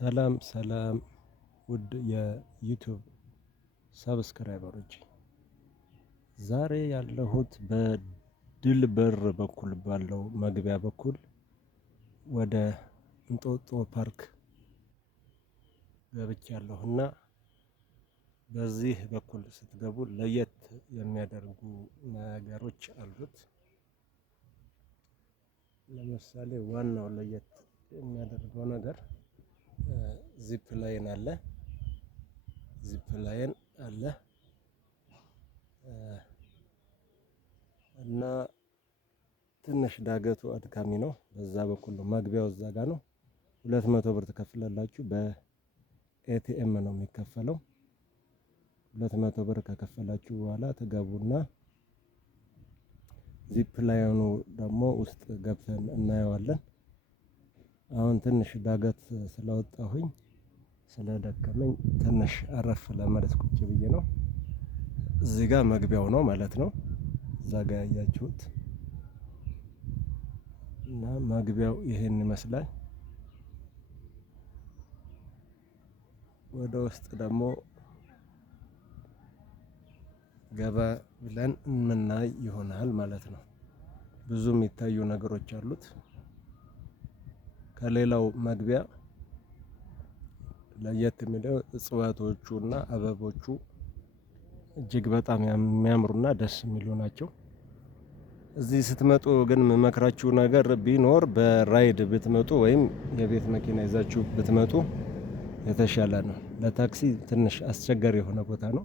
ሰላም ሰላም ውድ የዩቲዩብ ሰብስክራይበሮች፣ ዛሬ ያለሁት በድል በር በኩል ባለው መግቢያ በኩል ወደ እንጦጦ ፓርክ ገብቻለሁና በዚህ በኩል ስትገቡ ለየት የሚያደርጉ ነገሮች አሉት። ለምሳሌ ዋናው ለየት የሚያደርገው ነገር ዚፕ ላይን አለ እና ትንሽ ዳገቱ አድካሚ ነው። በዛ በኩል ነው መግቢያው፣ እዛ ጋር ነው። 200 ብር ትከፍላላችሁ። በኤቲኤም ነው የሚከፈለው። 200 ብር ከከፈላችሁ በኋላ ትገቡና ዚፕ ላይኑ ደግሞ ውስጥ ገብተን እናየዋለን። አሁን ትንሽ ዳገት ስለወጣሁኝ ስለደከመኝ ትንሽ አረፍ ለማለት ቁጭ ብዬ ነው። እዚህ ጋር መግቢያው ነው ማለት ነው። እዛ ጋር ያያችሁት እና መግቢያው ይሄን ይመስላል። ወደ ውስጥ ደግሞ ገባ ብለን የምናይ ይሆናል ማለት ነው። ብዙ የሚታዩ ነገሮች አሉት። ከሌላው መግቢያ ለየት የሚለው እጽዋቶቹና አበቦቹ እጅግ በጣም የሚያምሩና ደስ የሚሉ ናቸው። እዚህ ስትመጡ ግን የምመክራችሁ ነገር ቢኖር በራይድ ብትመጡ ወይም የቤት መኪና ይዛችሁ ብትመጡ የተሻለ ነው። ለታክሲ ትንሽ አስቸጋሪ የሆነ ቦታ ነው።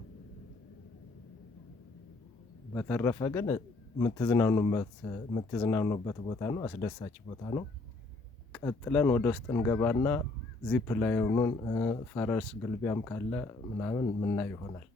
በተረፈ ግን የምትዝናኑበት ቦታ ነው። አስደሳች ቦታ ነው። ቀጥለን ወደ ውስጥ እንገባና ዚፕ ላይኑን ፈረስ ግልቢያም ካለ ምናምን ምናይ ይሆናል።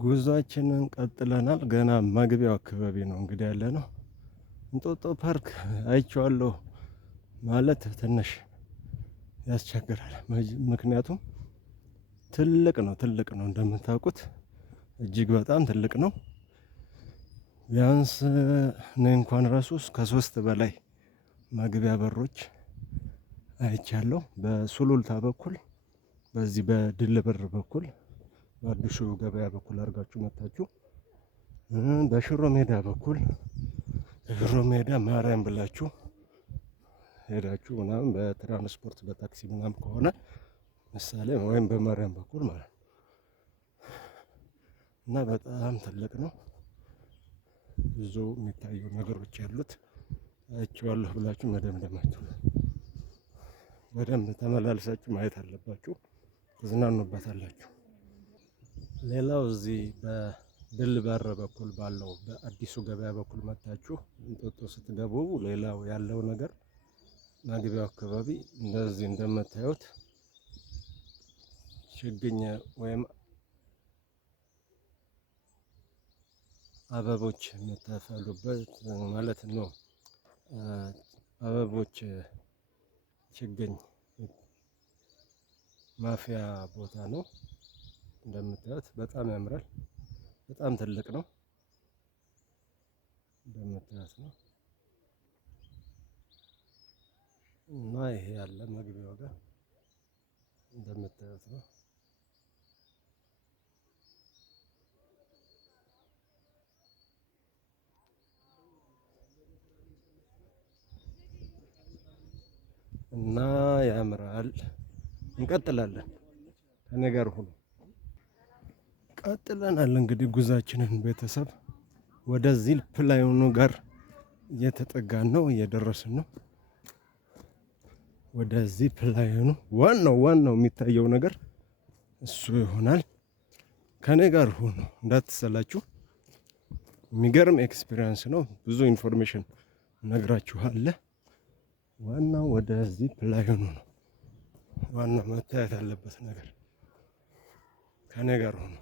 ጉዟችንን ቀጥለናል። ገና መግቢያው አካባቢ ነው እንግዲህ ያለ ነው። እንጦጦ ፓርክ አይቼዋለሁ ማለት ትንሽ ያስቸግራል። ምክንያቱም ትልቅ ነው እንደምታውቁት እጅግ በጣም ትልቅ ነው። ቢያንስ እኔ እንኳን ራሱ ከ3 በላይ መግቢያ በሮች አይቻለሁ። በሱሉልታ በኩል፣ በዚህ በድል በር በኩል፣ በአዲሱ ገበያ በኩል አድርጋችሁ መታችሁ፣ በሽሮ ሜዳ በኩል ሽሮ ሜዳ ማርያም ብላችሁ ሄዳችሁ ምናምን በትራንስፖርት በታክሲ ምናምን ከሆነ ምሳሌ ወይም በማርያም በኩል ማለት ነው። እና በጣም ትልቅ ነው። ብዙ የሚታዩ ነገሮች ያሉት አይቼዋለሁ ብላችሁ መደምደማችሁ፣ በደንብ ተመላልሳችሁ ማየት አለባችሁ። ትዝናኑበታላችሁ። ሌላው እዚህ በድል በር በኩል ባለው በአዲሱ ገበያ በኩል መታችሁ እንጦጦ ስትገቡ ሌላው ያለው ነገር መግቢያው አካባቢ እንደዚህ እንደምታዩት ችግኝ ወይም አበቦች የምታፈሉበት ማለት ነው። አበቦች ችግኝ ማፍያ ቦታ ነው። እንደምታዩት በጣም ያምራል። በጣም ትልቅ ነው። እንደምታዩት ነው እና ይሄ ያለ መግቢያው ጋር እንደምታዩት ነው። እና ያምራል። እንቀጥላለን። ከኔ ጋር ሁኑ። ቀጥለናል እንግዲህ ጉዛችንን ቤተሰብ ወደ ዚፕ ላይኑ ጋር እየተጠጋን ነው፣ እየደረስን ነው። ወደ ዚፕ ላይኑ ዋናው የሚታየው ነገር እሱ ይሆናል። ከኔ ጋር ሁኑ እንዳትሰላችሁ። የሚገርም ኤክስፒሪየንስ ነው። ብዙ ኢንፎርሜሽን ነግራችኋለሁ። ዋናው ወደ ዚፕ ላይኑ ነው። ዋናው መታየት ያለበት ነገር። ከኔ ጋር ሁኑ።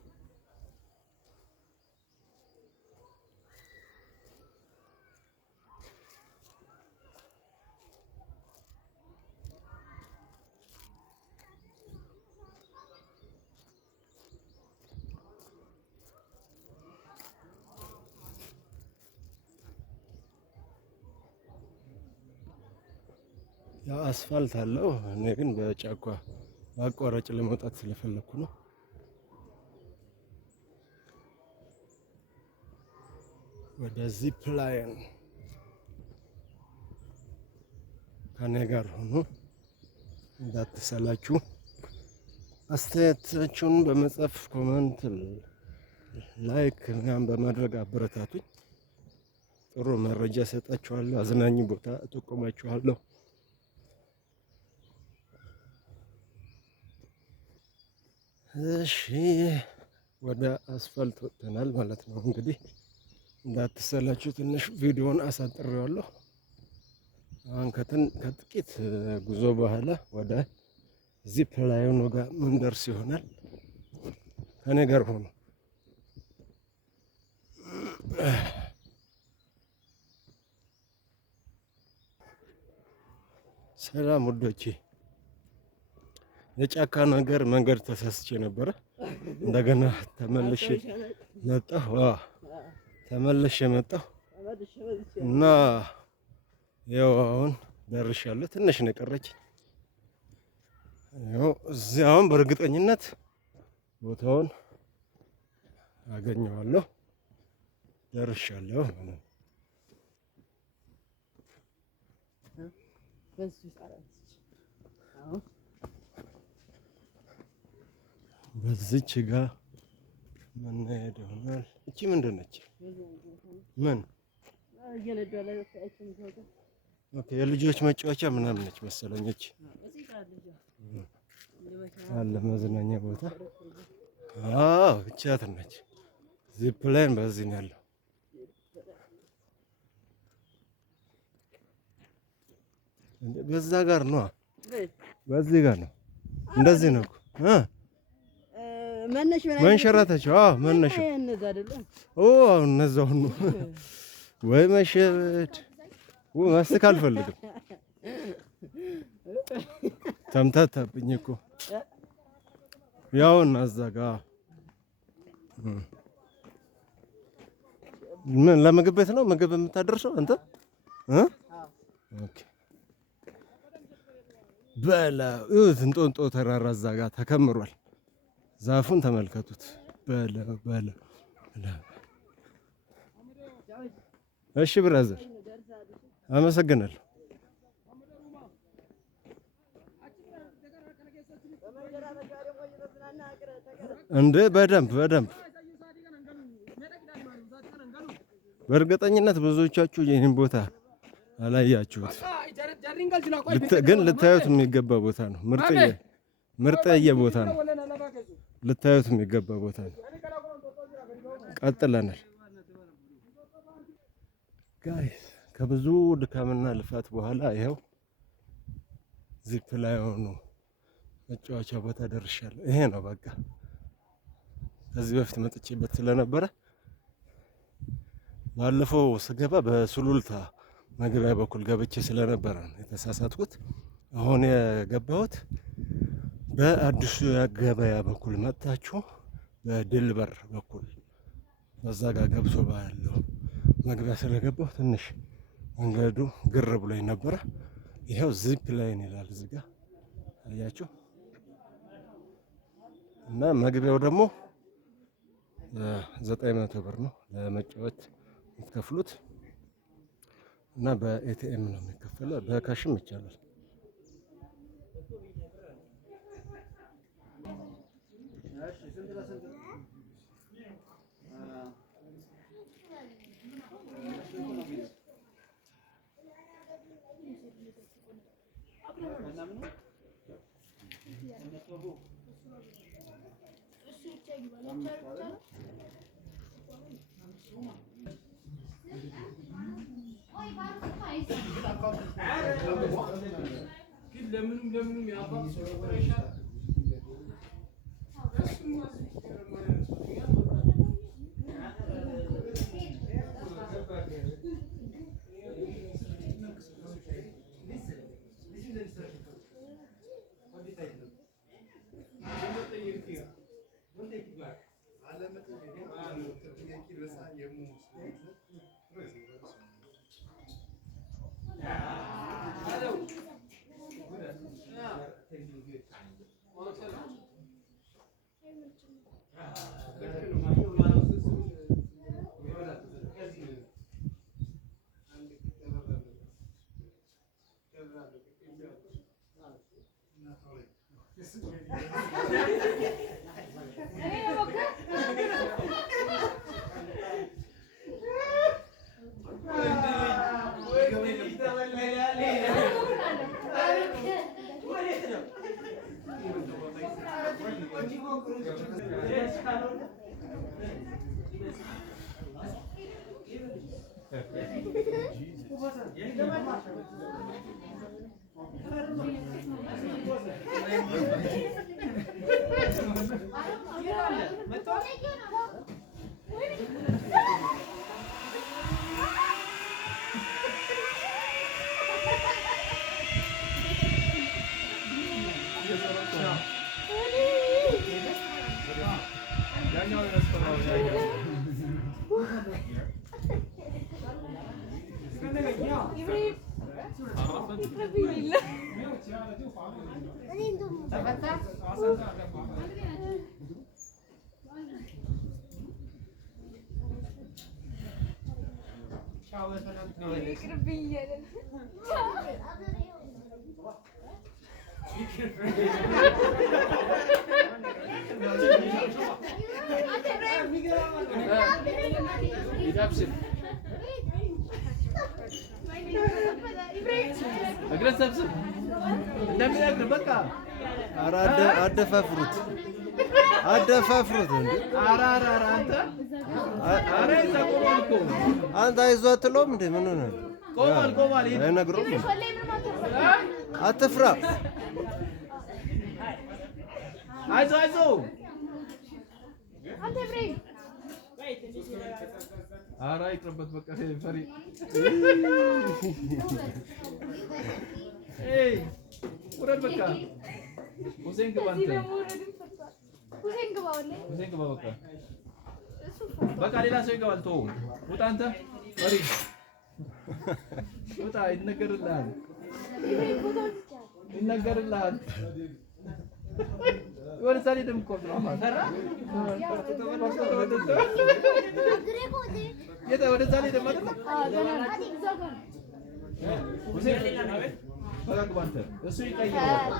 ያ አስፋልት አለው። እኔ ግን በጫካ አቋራጭ ለመውጣት ስለፈለኩ ነው። ወደ ዚፕ ላይን ከኔ ጋር ሆኖ እንዳትሰላችሁ። አስተያየታችሁን በመጻፍ ኮመንት፣ ላይክ ምናምን በማድረግ አበረታቱኝ። ጥሩ መረጃ እሰጣችኋለሁ። አዝናኝ ቦታ እጠቁማችኋለሁ። እሺ ወደ አስፋልት ወጥተናል ማለት ነው። እንግዲህ እንዳትሰላችሁ ትንሽ ቪዲዮውን አሳጥሬዋለሁ። አሁን ከጥቂት ጉዞ በኋላ ወደ ዚፕ ላይኑ ጋር ምንደርስ ይሆናል። ከኔ ጋር ሆኖ ሰላም ውዶቼ። የጫካ ነገር መንገድ ተሳስቼ ነበረ። እንደገና ተመልሼ መጣሁ እና ያው አሁን ደርሻለሁ። ትንሽ ነው የቀረች። ያው እዚያውን በእርግጠኝነት ቦታውን አገኘዋለሁ። ደርሻለሁ። በዚች ጋር ምን ይሆናል? እቺ ምንድን ነች? ምን ኦኬ፣ የልጆች መጫወቻ ምናምን ነች መሰለኝ። እቺ አለ መዝናኛ ቦታ። አዎ እቻት ነች። ዚፕ ላይን በዚህ ነው ያለው። በዛ ጋር ነው፣ በዚህ ጋር ነው። እንደዚህ ነው እኮ መንሸራተቻው። አዎ መነሻ እነዛው ነው ወይ መሸበት ማስክ አልፈልግም። ተምታታብኝ እኮ ያው እና እዛ ጋ ምን ለምግብ ቤት ነው ምግብ የምታደርሰው አንተ? ኦኬ በላ እንጦንጦ ተራራ እዛ ጋ ተከምሯል። ዛፉን ተመልከቱት። በላ እሺ ብራዘር አመሰግናለሁ። እንደ በደንብ በእርግጠኝነት ብዙዎቻችሁ ይህን ቦታ አላያችሁት፣ ግን ልታዩት የሚገባ ቦታ ነው። ምርጥዬ ቦታ ነው። ልታዩት የሚገባ ቦታ ነው። ቀጥለናል ጋይስ። ከብዙ ድካምና ልፋት በኋላ ይኸው ዚፕ ላይ ሆኖ መጫወቻ ቦታ ደርሻለሁ። ይሄ ነው በቃ። ከዚህ በፊት መጥቼበት ስለነበረ ባለፈው ስገባ በሱሉልታ መግቢያ በኩል ገብቼ ስለነበረ ነው የተሳሳትኩት። አሁን የገባሁት በአዲሱ ገበያ በኩል መጥታችሁ በድልበር በኩል በዛ ጋር ገብቶ ባለው መግቢያ ስለገባሁ ትንሽ መንገዱ ግር ብሎኝ ነበረ። ይሄው ዚፕ ላይን ይላል እዚህ ጋር አያችሁ። እና መግቢያው ደግሞ 900 ብር ነው ለመጫወት የምትከፍሉት። እና በኤቲኤም ነው የሚከፈለው፣ በካሽም ይቻላል። ለምንም ያባብ ሰው አደፋፍሩት እንዴ! አንተ አይዞህ አትለውም እንዴ? ምን ሆነ? ቆማል አይነግረውም። አትፍራ። አይዞህ አንተ ፍሬ ኧረ ይቅርበት በቃ ፈሪ ውረድ በቃ ሁሴን ግባ አንተ ሁሴን ግባ በቃ ሌላ ሰው ይገባል። ተው ውጣ አንተ ፈሪ ውጣ። ይነገርልሃል ወደ ዛሬ ደም እኮ ነው ማሰራ ወደ ዛሬ ደም አይደል? በቃ አንተ እሱ ይቀይራል።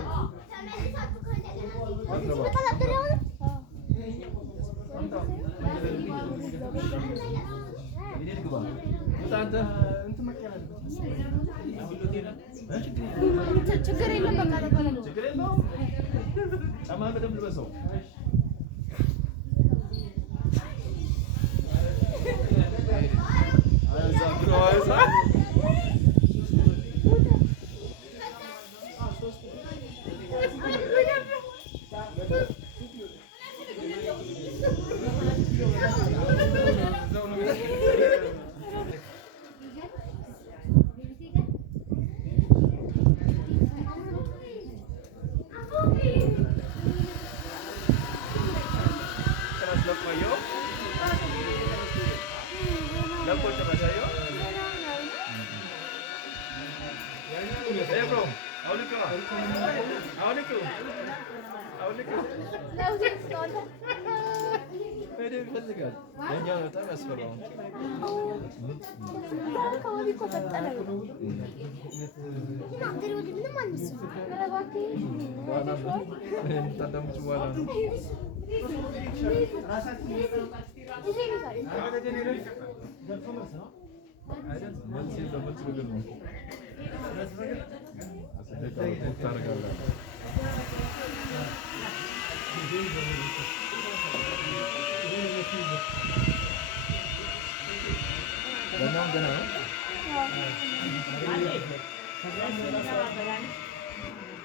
ችግር የለም በቃ ጫማህን በደንብ ልበሰው።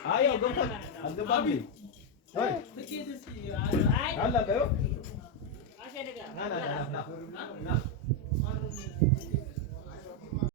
Ayo, gempot. Gempot. Hoi. Halla kayo? Nah.